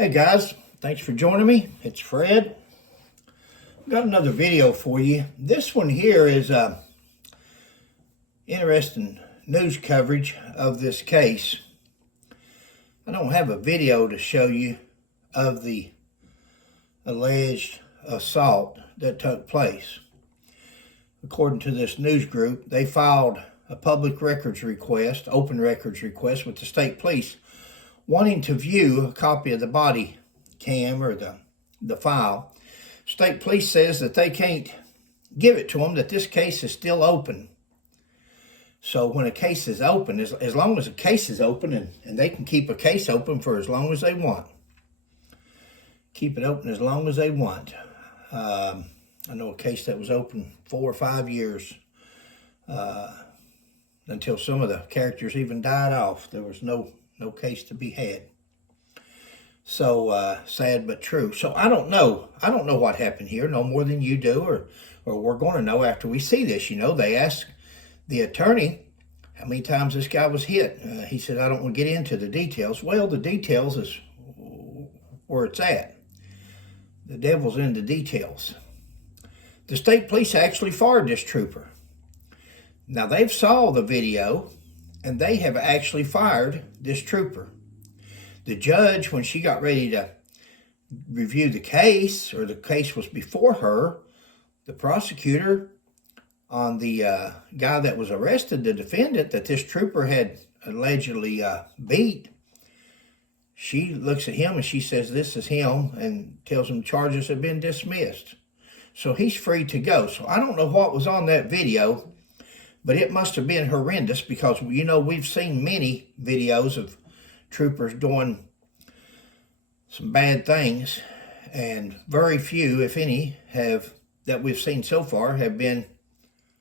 Hey guys, thanks for joining me. It's Fred. I've got another video for you. This one here is interesting news coverage of this case. I don't have a video to show you of the alleged assault that took place. According to this news group, they filed a public records request, open records request with the state police, wanting to view a copy of the body cam or the file. State police says that they can't give it to them, that this case is still open. So when a case is open, as long as a case is open, and they can keep a case open for as long as they want. Keep it open as long as they want. I know a case that was open 4 or 5 years until some of the characters even died off. There was no case to be had. So sad but true. So I don't know what happened here, no more than you do, or we're going to know after we see this. You know, they asked the attorney how many times this guy was hit. He said, I don't want to get into the details. Well, the details is where it's at. The devil's in the details. The state police actually fired this trooper. Now, they've saw the video, and they have actually fired this trooper. The judge, when she got ready to review the case, or the case was before her, the prosecutor on the guy that was arrested, the defendant that this trooper had allegedly beat, she looks at him and she says, this is him, and tells him charges have been dismissed. So he's free to go. So I don't know what was on that video, but it must have been horrendous, because, you know, we've seen many videos of troopers doing some bad things, and very few, if any, that we've seen so far have been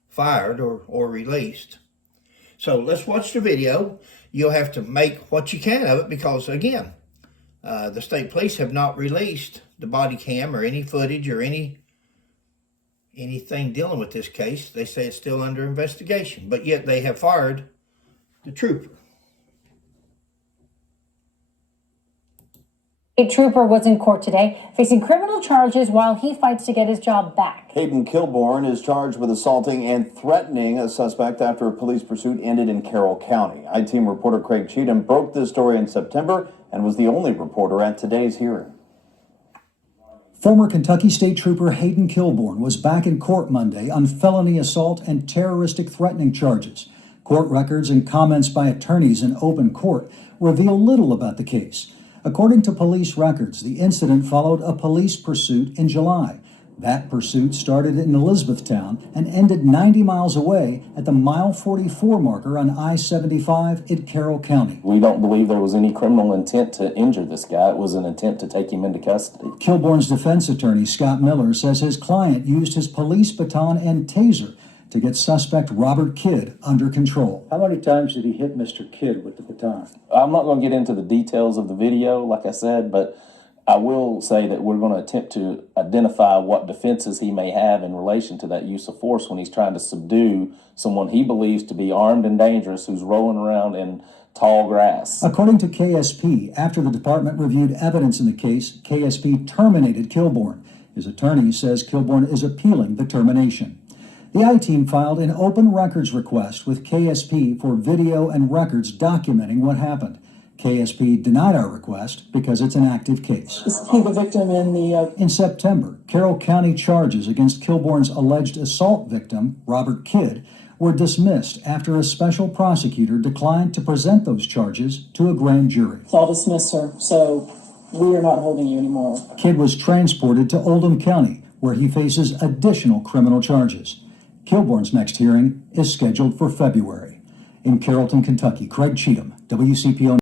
fired or released. So let's watch the video. You'll have to make what you can of it, because, again, the state police have not released the body cam or any footage or anything dealing with this case. They say it's still under investigation, but yet they have fired the trooper. A trooper was in court today facing criminal charges while he fights to get his job back. Hayden Kilborn is charged with assaulting and threatening a suspect after a police pursuit ended in Carroll County. I-Team reporter Craig Cheatham broke this story in September and was the only reporter at today's hearing. Former Kentucky State Trooper Hayden Kilborn was back in court Monday on felony assault and terroristic threatening charges. Court records and comments by attorneys in open court reveal little about the case. According to police records, the incident followed a police pursuit in July. That pursuit started in Elizabethtown and ended 90 miles away at the mile 44 marker on I-75 in Carroll County. We don't believe there was any criminal intent to injure this guy. It was an attempt to take him into custody. Kilborn's defense attorney, Scott Miller, says his client used his police baton and taser to get suspect Robert Kidd under control. How many times did he hit Mr. Kidd with the baton? I'm not going to get into the details of the video, like I said, but I will say that we're going to attempt to identify what defenses he may have in relation to that use of force when he's trying to subdue someone he believes to be armed and dangerous who's rolling around in tall grass. According to KSP, after the department reviewed evidence in the case, KSP terminated Kilborn. His attorney says Kilborn is appealing the termination. The I-Team filed an open records request with KSP for video and records documenting what happened. KSP denied our request because it's an active case. Is he the victim in the... In September, Carroll County charges against Kilborn's alleged assault victim, Robert Kidd, were dismissed after a special prosecutor declined to present those charges to a grand jury. I'll dismiss her, so we are not holding you anymore. Kidd was transported to Oldham County, where he faces additional criminal charges. Kilborn's next hearing is scheduled for February. In Carrollton, Kentucky, Craig Cheatham, WCPO.